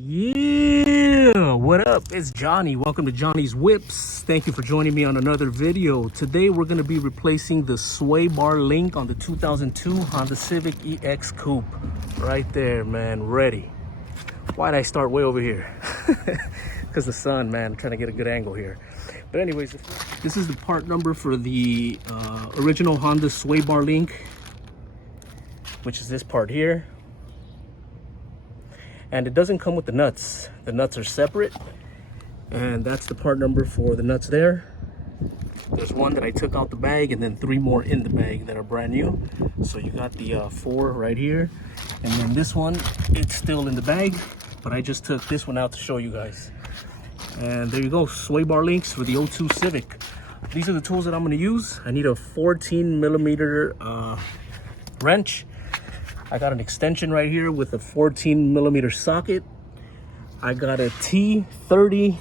Yeah, what up? It's Johnny. Welcome to Johnny's Whips. Thank you for joining me on another video. Today we're going to be replacing the sway bar link on the 2002 Honda Civic EX Coupe. Right there, man, ready. Why'd I start way over here? Because the sun, man, I'm trying to get a good angle here. But anyways, this is the part number for the original Honda sway bar link, which is this part here. And it doesn't come with the nuts. The nuts are separate, and that's the part number for the nuts there. There's one that I took out the bag, and then 3 more in the bag that are brand new. So you got the 4 right here, and then this one, it's still in the bag, but I just took this one out to show you guys. And there you go, sway bar links for the 02 Civic. These are the tools that I'm going to use. I need a 14 millimeter wrench. I got an extension right here with a 14 millimeter socket. I got a T30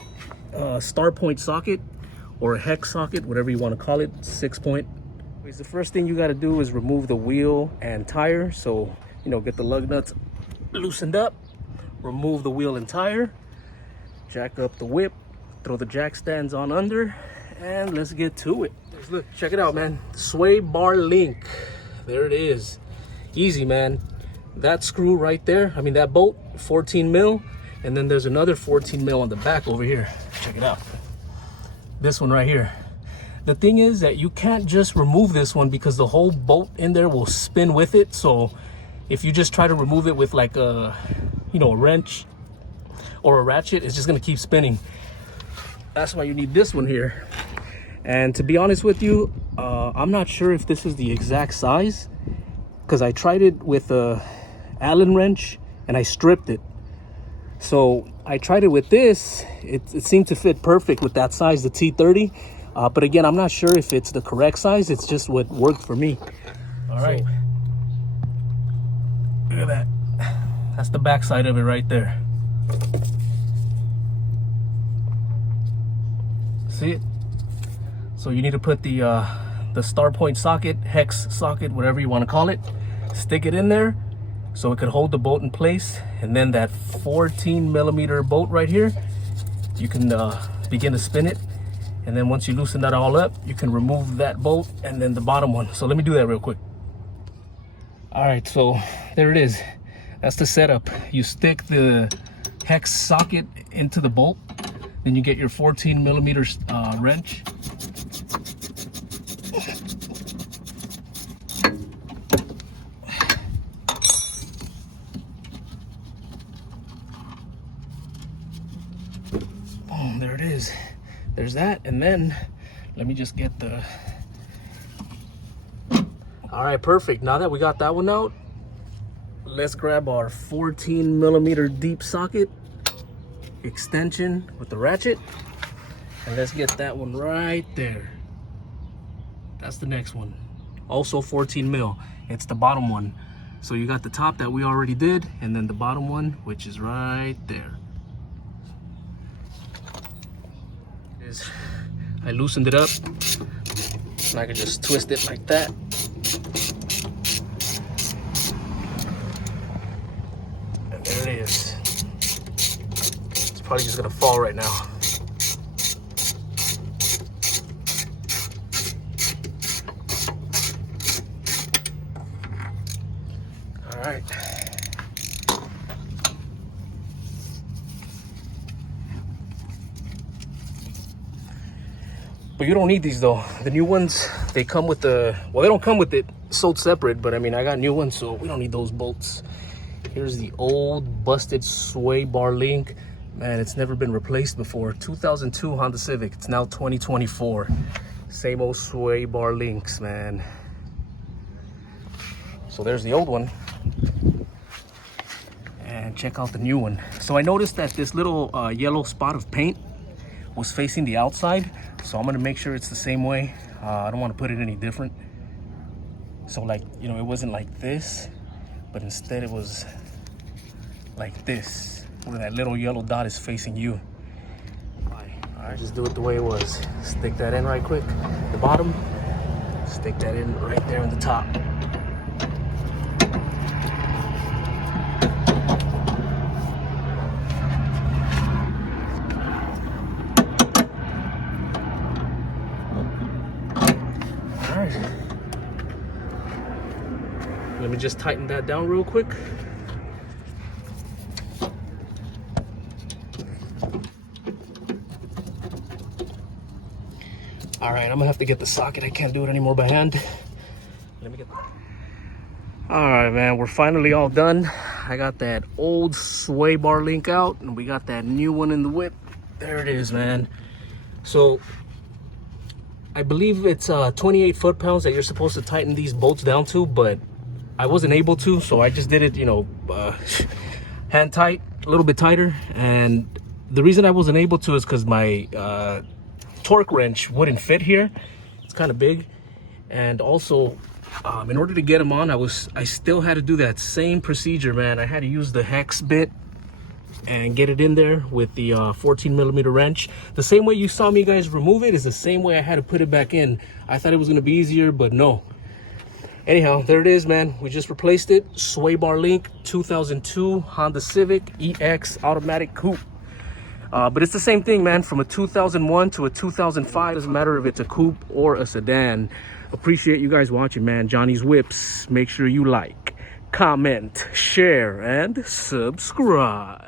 star point socket, or a hex socket, whatever you want to call it, 6 point. The first thing you got to do is remove the wheel and tire. So, you know, get the lug nuts loosened up, remove the wheel and tire, jack up the whip, throw the jack stands on under, and let's get to it. Look, check it out, man. Sway bar link. There it is. Easy, man. That screw right there, I mean that bolt, 14 mil, and then there's another 14 mil on the back over here. Check it out. This one right here. The thing is that you can't just remove this one because the whole bolt in there will spin with it. So if you just try to remove it with like a, you know, a wrench or a ratchet, it's just gonna keep spinning. That's why you need this one here. And to be honest with you, I'm not sure if this is the exact size, because I tried it with a Allen wrench and I stripped it. So I tried it with this. It seemed to fit perfect with that size, the T30. But again, I'm not sure if it's the correct size. It's just what worked for me. All right. Look at that. That's the back side of it right there. See it? So you need to put the star point socket, hex socket, whatever you want to call it, stick it in there so it could hold the bolt in place. And then that 14 millimeter bolt right here, you can begin to spin it. And then once you loosen that all up, you can remove that bolt and then the bottom one. So let me do that real quick. All right, so there it is. That's the setup. You stick the hex socket into the bolt, then you get your 14 millimeter wrench. Boom, there it is. There's that. And then let me just get the, all right, perfect. Now that we got that one out, let's grab our 14 millimeter deep socket extension with the ratchet, and let's get that one right there. That's the next one, also 14 mil. It's the bottom one. So you got the top that we already did, and then the bottom one, which is right there. I loosened it up, and I can just twist it like that. And there it is. It's probably just gonna fall right now. All right. But you don't need these though. The new ones, they come with the, well, they don't come with it sold separate, but I mean, I got new ones, so we don't need those bolts. Here's the old busted sway bar link. Man, it's never been replaced before. 2002 Honda Civic, it's now 2024. Same old sway bar links, man. So there's the old one. And check out the new one. So I noticed that this little yellow spot of paint was facing the outside, so I'm gonna make sure it's the same way. I don't want to put it any different. So like, you know, it wasn't like this, but instead it was like this, where that little yellow dot is facing you. All right, just do it the way it was. Stick that in right quick, the bottom, stick that in right there in the top. me just tighten that down real quick. All right, I'm gonna have to get the socket. I can't do it anymore by hand. Let me get the... All right, man, we're finally all done. I got that old sway bar link out, and we got that new one in the whip. There it is, man. So I believe it's 28 foot-pounds that you're supposed to tighten these bolts down to, but I wasn't able to, so I just did it, you know, hand tight, a little bit tighter. And the reason I wasn't able to is because my torque wrench wouldn't fit here. It's kind of big. And also, in order to get them on, I still had to do that same procedure, man. I had to use the hex bit and get it in there with the 14mm wrench. The same way you saw me guys remove it is the same way I had to put it back in. I thought it was gonna be easier, but no. Anyhow, there it is, man. We just replaced it. Sway bar link, 2002 Honda Civic EX automatic coupe. But it's the same thing, man. From a 2001 to a 2005, doesn't matter if it's a coupe or a sedan. Appreciate you guys watching, man. Johnny's Whips. Make sure you like, comment, share, and subscribe.